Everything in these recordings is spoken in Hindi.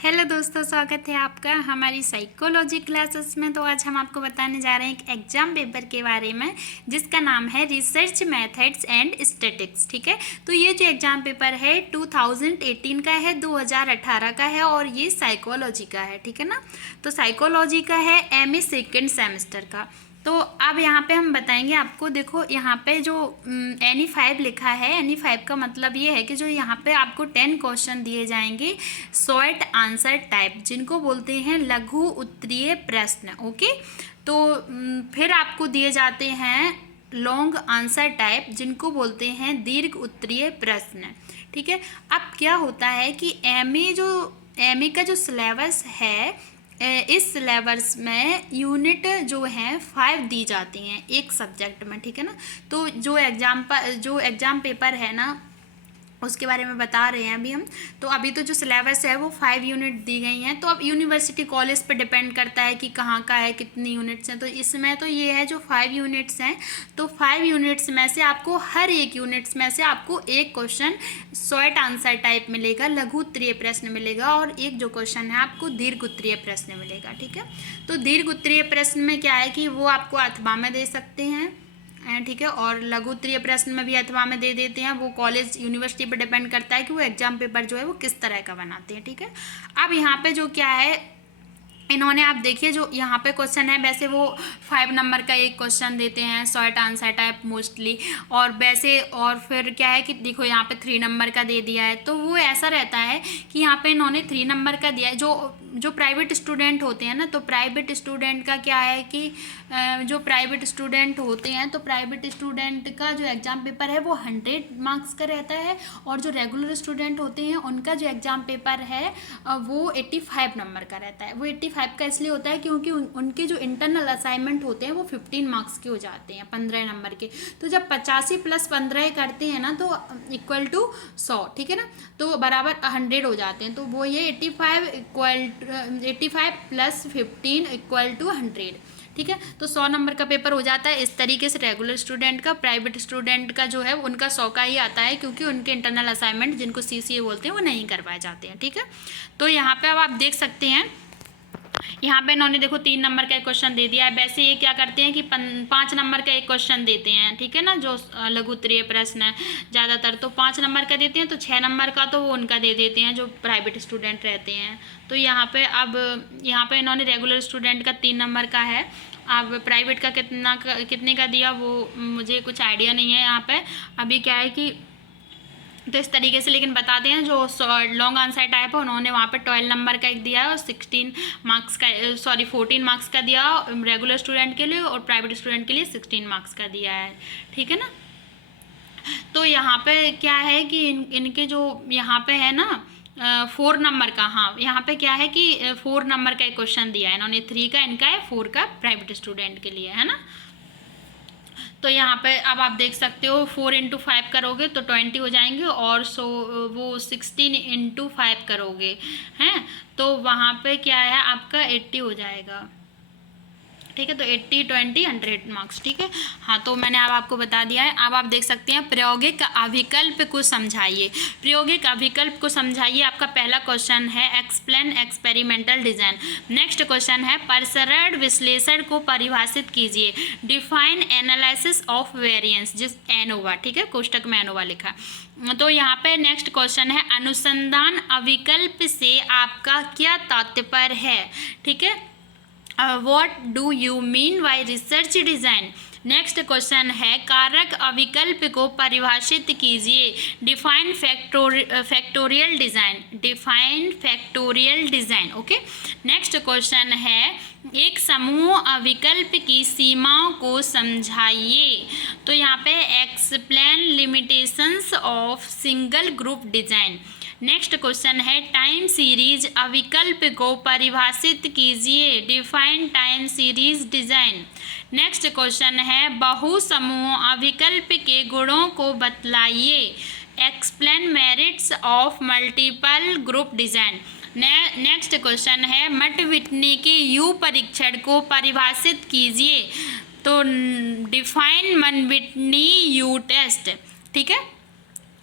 हेलो दोस्तों, स्वागत है आपका हमारी साइकोलॉजी क्लासेस में। तो आज हम आपको बताने जा रहे हैं एक एग्जाम पेपर के बारे में जिसका नाम है रिसर्च मेथड्स एंड स्टैटिस्टिक्स। ठीक है, तो ये जो एग्जाम पेपर है 2018 का है, 2018 का है और ये साइकोलॉजी का है। ठीक है ना, तो साइकोलॉजी का है एमए सेकेंड सेमेस्टर का। तो अब यहाँ पे हम बताएंगे आपको। देखो यहाँ पे जो NE5 लिखा है, NE5 का मतलब ये है कि जो यहाँ पे आपको 10 क्वेश्चन दिए जाएंगे शॉर्ट आंसर टाइप, जिनको बोलते हैं लघु उत्तरीय प्रश्न। ओके, तो फिर आपको दिए जाते हैं लॉन्ग आंसर टाइप, जिनको बोलते हैं दीर्घ उत्तरीय प्रश्न। ठीक है, अब क्या होता है कि एमए का जो सिलेबस है, इस सिलेबस में यूनिट जो हैं 5 दी जाती हैं एक सब्जेक्ट में। ठीक है ना, तो जो एग्ज़ाम पेपर है ना उसके बारे में बता रहे हैं अभी हम। तो अभी तो जो सिलेबस है वो 5 यूनिट दी गई हैं। तो अब यूनिवर्सिटी कॉलेज पे डिपेंड करता है कि कहाँ का है, कितनी यूनिट्स हैं। तो इसमें तो ये है जो 5 यूनिट्स हैं, तो 5 यूनिट्स में से आपको हर एक यूनिट्स में से आपको एक क्वेश्चन शॉर्ट आंसर टाइप मिलेगा, लघु उत्तरीय प्रश्न मिलेगा, और एक जो क्वेश्चन है आपको दीर्घ उत्तरीय प्रश्न मिलेगा। ठीक है, तो दीर्घ उत्तरीय प्रश्न में क्या है कि वो आपको अथवा में दे सकते हैं, ठीक है, और लघु उत्तरीय प्रश्न में भी अथवा में दे देते हैं। वो कॉलेज यूनिवर्सिटी पर डिपेंड करता है कि वो एग्जाम पेपर जो है वो किस तरह का बनाते हैं। ठीक है, अब यहाँ पे जो क्या है इन्होंने, आप देखिए जो यहाँ पे क्वेश्चन है, वैसे वो 5 नंबर का एक क्वेश्चन देते हैं शॉर्ट आंसर टाइप मोस्टली, और वैसे और फिर क्या है कि देखो यहाँ पे 3 नंबर का दे दिया है। तो वो ऐसा रहता है कि यहाँ पे इन्होंने 3 नंबर का दिया है। जो प्राइवेट स्टूडेंट होते हैं ना, तो प्राइवेट स्टूडेंट का क्या है कि जो प्राइवेट स्टूडेंट होते हैं, तो प्राइवेट स्टूडेंट का जो एग्ज़ाम पेपर है वो 100 मार्क्स का रहता है, और जो रेगुलर स्टूडेंट होते हैं उनका जो एग्ज़ाम पेपर है वो 85 नंबर का रहता है। वो 85 का इसलिए होता है क्योंकि उनके जो इंटरनल असाइनमेंट होते हैं वो 15 मार्क्स के हो जाते हैं, 15 नंबर के। तो जब 85 + 15 करते हैं ना, तो इक्वल टू 100, ठीक है ना, तो बराबर 100 हो जाते हैं। तो वो ये 85 + 15 = 100। ठीक है, तो 100 नंबर का पेपर हो जाता है इस तरीके से रेगुलर स्टूडेंट का। प्राइवेट स्टूडेंट का जो है उनका 100 का ही आता है, क्योंकि उनके इंटरनल असाइनमेंट, जिनको CCA बोलते हैं, वो नहीं करवाए जाते हैं। ठीक है, तो यहाँ पे अब आप देख सकते हैं, यहाँ पे इन्होंने देखो 3 नंबर का एक क्वेश्चन दे दिया है। वैसे ये क्या करते हैं कि 5 नंबर का एक क्वेश्चन देते हैं। ठीक है ना, जो लघु उत्तरीय प्रश्न है ज़्यादातर तो 5 नंबर का देते हैं, तो 6 नंबर का तो वो उनका दे देते हैं जो प्राइवेट स्टूडेंट रहते हैं। तो यहाँ पे इन्होंने रेगुलर स्टूडेंट का 3 नंबर का है। अब प्राइवेट का कितने का दिया वो मुझे कुछ आइडिया नहीं है यहाँ पे अभी। क्या है कि तो इस तरीके से लेकिन बताते हैं, जो लॉन्ग आंसर टाइप है उन्होंने वहाँ पे 12 नंबर का एक दिया है, और 14 मार्क्स का दिया रेगुलर स्टूडेंट के लिए, और प्राइवेट स्टूडेंट के लिए 16 मार्क्स का दिया है। ठीक है ना, तो यहाँ पे क्या है कि इनके जो यहाँ पे है ना 4 नंबर का, हाँ यहाँ पे क्या है कि 4 नंबर का एक क्वेश्चन दिया है इन्होंने। 3 का इनका है, 4 का प्राइवेट स्टूडेंट के लिए है ना। तो यहाँ पे अब आप देख सकते हो 4 × 5 करोगे तो 20 हो जाएंगे, और वो 16 × 5 करोगे हैं तो वहाँ पे क्या है आपका 80 हो जाएगा। ठीक है, तो 80, 20, 100 मार्क्स। ठीक है, हाँ तो मैंने अब आपको बता दिया है। अब आप देख सकते हैं प्रायोगिक अभिकल्प को समझाइए। प्रायोगिक अभिकल्प को समझाइए, आपका पहला क्वेश्चन है explain experimental design. Next question है प्रसरण विश्लेषण को परिभाषित कीजिए। डिफाइन एनालिसिस ऑफ वेरिएंस, जिस एनोवा, ठीक है, कोष्टक में एनोवा लिखा। तो यहाँ पे नेक्स्ट क्वेश्चन है अनुसंधान अभिकल्प से आपका क्या तात्पर्य है। ठीक है, what do you mean by research design। Next question है कारक अभिकल्प को परिभाषित कीजिए। Define factorial design, define factorial design. Okay, next question है एक समूह अभिकल्प की सीमाओं को समझाइए। तो यहाँ पे explain limitations of single group design. Next question है टाइम सीरीज अभिकल्प को परिभाषित कीजिए। Define time series design. Next question है बहुसमूह अभिकल्प के गुणों को बतलाइए। Explain merits of multiple group design. Next question है मट विटनी के यू परीक्षण को परिभाषित कीजिए। तो डिफाइन मन विटनी यू टेस्ट। ठीक है,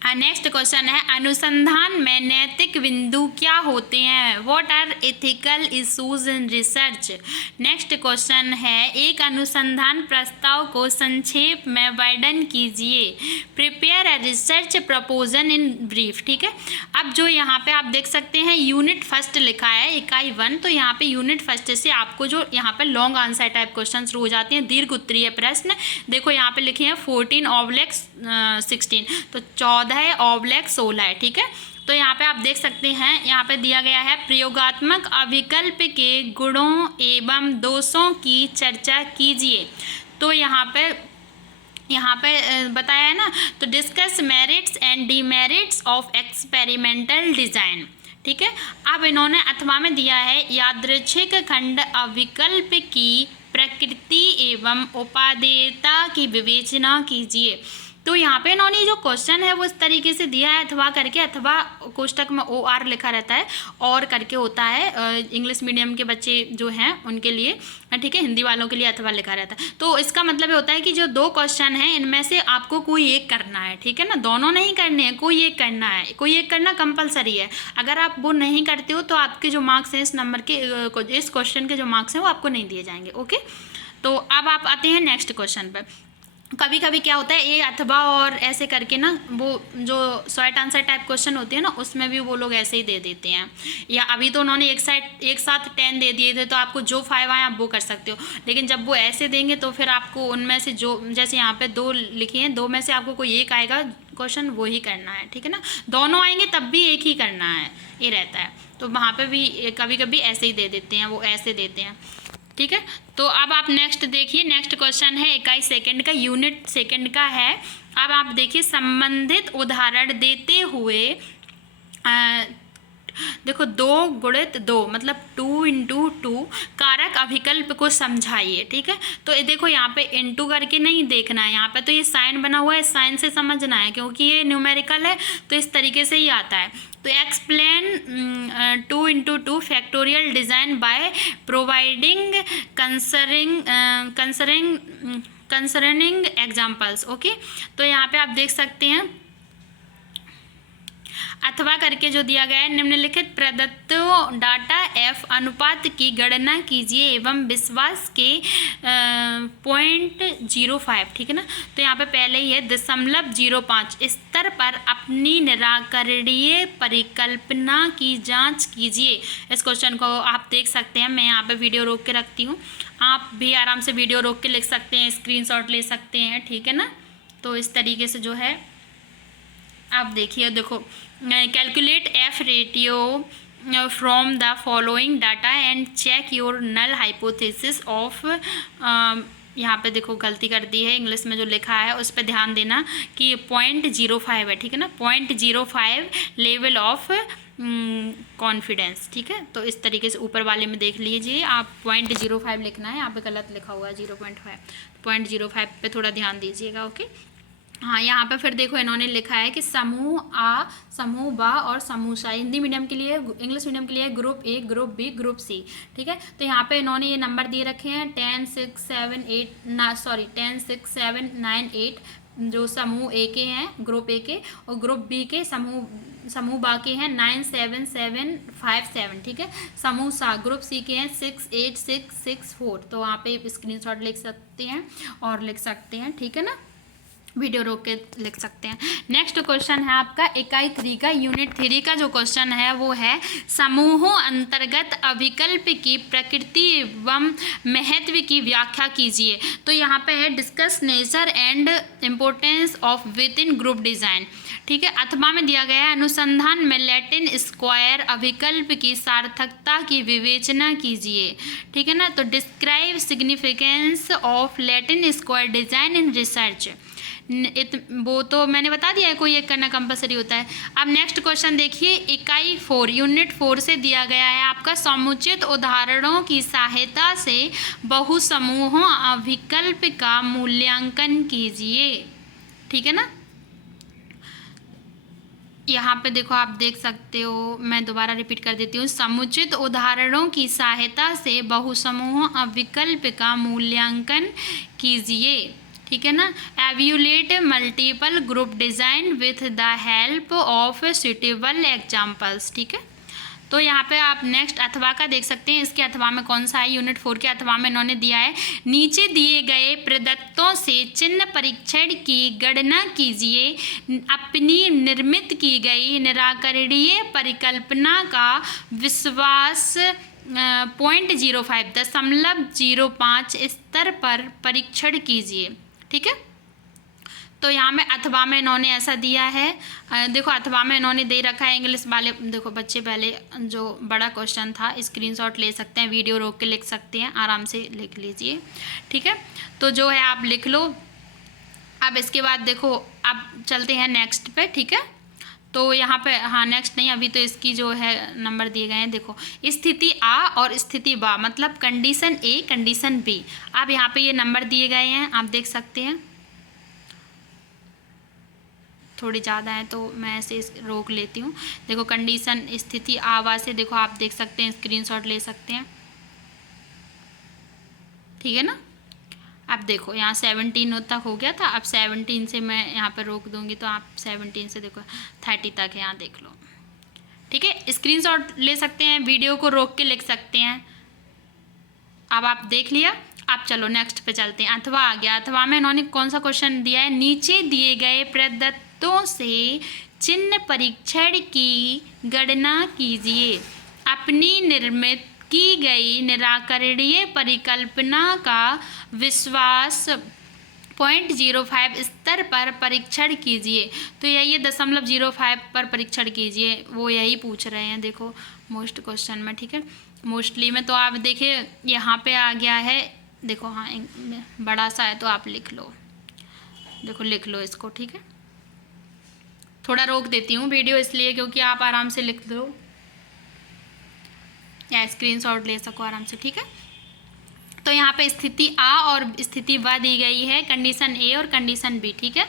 नेक्स्ट क्वेश्चन है अनुसंधान में नैतिक बिंदु क्या होते हैं? What are ethical issues in research? Next question है एक अनुसंधान प्रस्ताव को संक्षेप में वर्णन कीजिए। Prepare a research proposal in brief. ठीक है, अब जो यहाँ पे आप देख सकते हैं यूनिट फर्स्ट लिखा है इकाई 1, तो यहाँ पे यूनिट फर्स्ट से आपको जो यहाँ पे लॉन्ग आंसर टाइप क्वेश्चन शुरू हो जाते हैं, दीर्घ उत्तरीय प्रश्न। देखो यहाँ पे लिखे हैं 14/16, तो 14/16 है। ठीक है, तो यहाँ पे आप देख सकते हैं, यहाँ पे दिया गया है प्रयोगात्मक अभिकल्प के गुणों एवं दोषों की चर्चा कीजिए। तो यहाँ पे बताया है ना, तो discuss merits and demerits of experimental design. ठीक है, अब इन्होंने अथवा में दिया है यादृच्छिक खंड अभिकल्प की प्रकृति एवं उपादेयता की विवेचना कीजिए। तो यहाँ पे इन्होंने जो क्वेश्चन है वो इस तरीके से दिया है अथवा करके, अथवा कोष्टक में OR लिखा रहता है और करके होता है इंग्लिश मीडियम के बच्चे जो हैं उनके लिए, ठीक है, हिंदी वालों के लिए अथवा लिखा रहता है। तो इसका मतलब ये होता है कि जो 2 क्वेश्चन हैं इनमें से आपको कोई एक करना है। ठीक है ना, दोनों नहीं करने हैं, कोई एक करना है, कोई एक करना कंपलसरी है। अगर आप वो नहीं करते हो तो आपके जो मार्क्स हैं इस नंबर के, इस क्वेश्चन के जो मार्क्स हैं वो आपको नहीं दिए जाएंगे। ओके, तो अब आप आते हैं नेक्स्ट क्वेश्चन पर। कभी कभी क्या होता है ए अथवा और ऐसे करके ना, वो जो शॉर्ट आंसर टाइप क्वेश्चन होते हैं ना उसमें भी वो लोग ऐसे ही दे देते हैं। या अभी तो उन्होंने एक साथ 10 दे दिए थे, तो आपको जो 5 आए आप वो कर सकते हो। लेकिन जब वो ऐसे देंगे तो फिर आपको उनमें से जो, जैसे यहाँ पे 2 लिखे हैं, 2 में से आपको कोई एक आएगा क्वेश्चन, वो ही करना है। ठीक है ना, दोनों आएंगे तब भी एक ही करना है, ये रहता है। तो वहाँ पर भी कभी कभी ऐसे ही दे देते हैं, वो ऐसे देते हैं। ठीक है, तो अब आप नेक्स्ट देखिए। नेक्स्ट क्वेश्चन है इकाई सेकंड का, यूनिट सेकंड का है। अब आप देखिए संबंधित उदाहरण देते हुए देखो 2 मतलब 2 × 2 कारक अभिकल्प को समझाइए। ठीक है, तो ये देखो यहाँ पे इंटू करके नहीं देखना है, यहाँ पे तो ये साइन बना हुआ है, साइन से समझना है क्योंकि ये न्यूमेरिकल है, तो इस तरीके से ही आता है। तो explain 2 × 2 factorial design by providing concerning examples. Okay, तो यहाँ पे आप देख सकते हैं अथवा करके जो दिया गया है, निम्नलिखित प्रदत्त डाटा F अनुपात की गणना कीजिए एवं विश्वास के 0.05। ठीक है ना, तो यहाँ पे पहले ही है 0.05 स्तर पर अपनी निराकरणीय परिकल्पना की जांच कीजिए। इस क्वेश्चन को आप देख सकते हैं, मैं यहाँ पे वीडियो रोक के रखती हूँ, आप भी आराम से वीडियो रोक के लिख सकते हैं, स्क्रीनशॉट ले सकते हैं। ठीक है ना, तो इस तरीके से जो है आप देखिए, देखो calculate F ratio from the following data and check your null hypothesis of, यहाँ पे देखो गलती कर दी है, इंग्लिश में जो लिखा है उस पर ध्यान देना कि 0.05 है। ठीक है ना, 0.05 लेवल ऑफ कॉन्फिडेंस। ठीक है, तो इस तरीके से ऊपर वाले में देख लीजिए आप, 0.05 लिखना है, यहाँ पे गलत लिखा हुआ है 0.5, 0.05 पे थोड़ा ध्यान दीजिएगा। ओके, हाँ, यहाँ पे फिर देखो इन्होंने लिखा है कि समूह A, समूह B और समूह C। हिंदी मीडियम के लिए, इंग्लिश मीडियम के लिए group A, group B, group C। ठीक है, तो यहाँ पे इन्होंने ये नंबर दिए रखे हैं 10, 6, 7, 9, 8 जो समूह A के हैं, ग्रुप A के, और ग्रुप B के समूह B के हैं 9, 7, 7, 5, 7। ठीक है, समूह सा ग्रुप C के हैं 6, 8, 6, 6, 4। तो वहाँ पे स्क्रीनशॉट लिख सकते हैं और लिख सकते हैं। ठीक है ना, वीडियो रोक के लिख सकते हैं। नेक्स्ट क्वेश्चन है आपका इकाई 3 का, यूनिट 3 का जो क्वेश्चन है वो है समूहों अंतर्गत अभिकल्प की प्रकृति एवं महत्व की व्याख्या कीजिए। तो यहाँ पे है discuss nature and importance of with in group design. ठीक है, अथवा में दिया गया है अनुसंधान में लैटिन स्क्वायर अभिकल्प की सार्थकता की विवेचना कीजिए। ठीक है ना, तो describe significance of Latin square design in research. वो तो मैंने बता दिया है, कोई एक करना कंपलसरी होता है। अब नेक्स्ट क्वेश्चन देखिए इकाई 4, यूनिट 4 से दिया गया है आपका समुचित उदाहरणों की सहायता से बहुसमूहों अभिकल्प का मूल्यांकन कीजिए। ठीक है ना, यहाँ पे देखो आप देख सकते हो, मैं दोबारा रिपीट कर देती हूँ, समुचित उदाहरणों की सहायता से बहुसमूहों अभिकल्प का मूल्यांकन कीजिए। ठीक है ना। Evaluate multiple group design with the help of suitable examples, ठीक है। तो यहाँ पे आप नेक्स्ट अथवा का देख सकते हैं। इसके अथवा में कौन सा है, यूनिट 4 के अथवा में इन्होंने दिया है, नीचे दिए गए प्रदत्तों से चिन्ह परीक्षण की गणना कीजिए, अपनी निर्मित की गई निराकरणीय परिकल्पना का विश्वास 0.05 स्तर पर परीक्षण कीजिए, ठीक है। तो यहाँ में अथवा में इन्होंने ऐसा दिया है, देखो अथवा में इन्होंने दे रखा है इंग्लिश वाले। देखो बच्चे पहले जो बड़ा क्वेश्चन था स्क्रीनशॉट ले सकते हैं, वीडियो रोक के लिख सकते हैं, आराम से लिख लीजिए, ठीक है। तो जो है आप लिख लो। अब इसके बाद देखो अब चलते हैं नेक्स्ट पे, ठीक है। तो यहाँ पे हाँ नेक्स्ट नहीं, अभी तो इसकी जो है नंबर दिए गए हैं। देखो स्थिति आ और स्थिति बा, मतलब कंडीशन ए कंडीशन बी। अब यहाँ पे ये नंबर दिए गए हैं, आप देख सकते हैं। थोड़ी ज़्यादा है तो मैं ऐसे रोक लेती हूँ। देखो कंडीशन स्थिति आवा से देखो आप देख सकते हैं, स्क्रीनशॉट ले सकते हैं, ठीक है ना। अब देखो यहाँ 17 तक हो गया था, अब 17 से मैं यहाँ पर रोक दूँगी तो आप 17 से देखो 30 तक है, यहाँ देख लो, ठीक है। स्क्रीनशॉट ले सकते हैं, वीडियो को रोक के लिख सकते हैं। अब आप देख लिया। आप चलो नेक्स्ट पे चलते हैं। अथवा आ गया। अथवा में इन्होंने कौन सा क्वेश्चन दिया है, नीचे दिए गए प्रदत्तों से चिन्ह परीक्षण की गणना कीजिए, अपनी निर्मित की गई निराकरणीय परिकल्पना का विश्वास 0.05 स्तर पर परीक्षण कीजिए। तो यही 0.05 पर परीक्षण कीजिए, वो यही पूछ रहे हैं देखो मोस्ट क्वेश्चन में, ठीक है। मोस्टली में तो आप देखिए यहाँ पे आ गया है, देखो हाँ बड़ा सा है तो आप लिख लो, देखो लिख लो इसको, ठीक है। थोड़ा रोक देती हूँ वीडियो इसलिए क्योंकि आप आराम से लिख लो या स्क्रीनशॉट ले सको आराम से, ठीक है। तो यहाँ पे स्थिति आ और स्थिति ब दी गई है, कंडीशन ए और कंडीशन बी, ठीक है।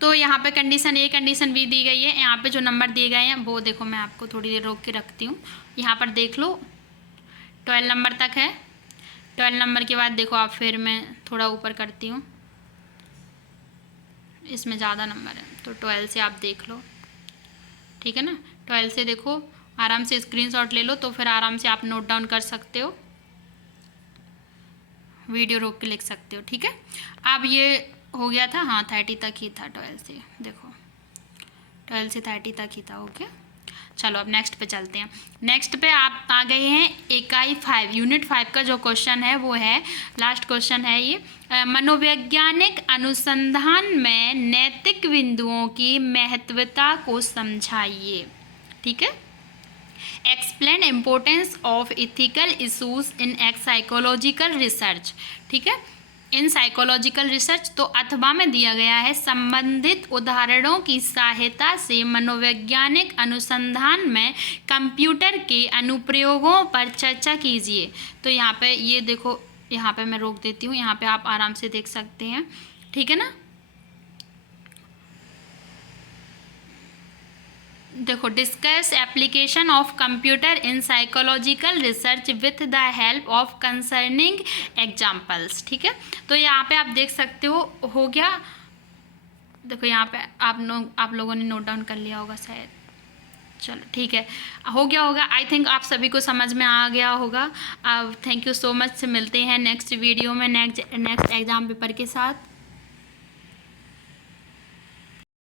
तो यहाँ पे condition a condition be the गई है। यहाँ पे जो नंबर दिए गए हैं वो देखो मैं आपको थोड़ी देर रोक के रखती हूँ। यहाँ पर देख लो 12 नंबर तक है। 12 नंबर के बाद देखो आप फिर मैं थोड़ा ऊपर करती हूँ, इसमें ज़्यादा नंबर है तो 12 से आप देख लो, ठीक है ना। 12 से देखो आराम से स्क्रीनशॉट ले लो, तो फिर आराम से आप नोट डाउन कर सकते हो, वीडियो रोक के लिख सकते हो, ठीक है। अब ये हो गया था, हाँ 30 तक ही था 12 से, देखो 12 से 30 तक ही था, ओके। चलो अब नेक्स्ट पे चलते हैं। नेक्स्ट पे आप आ गए हैं इकाई 5 यूनिट 5 का जो क्वेश्चन है वो है, लास्ट क्वेश्चन है ये, मनोवैज्ञानिक अनुसंधान में नैतिक बिंदुओं की महत्वता को समझाइए, ठीक है। Explain importance of ethical issues in psychological research, ठीक है, इन साइकोलॉजिकल रिसर्च। तो अथवा में दिया गया है, संबंधित उदाहरणों की सहायता से मनोवैज्ञानिक अनुसंधान में कंप्यूटर के अनुप्रयोगों पर चर्चा कीजिए। तो यहाँ पे ये देखो, यहाँ पे मैं रोक देती हूँ, यहाँ पे आप आराम से देख सकते हैं, ठीक है ना। देखो discuss application of computer in psychological research with the help of concerning examples, ठीक है। तो यहाँ पे आप देख सकते हो गया। देखो यहाँ पे आप लोगों ने नोट डाउन कर लिया होगा शायद, चलो ठीक है, हो गया होगा। आई थिंक आप सभी को समझ में आ गया होगा। अब थैंक यू सो मच, मिलते हैं नेक्स्ट वीडियो में नेक्स्ट एग्जाम पेपर के साथ।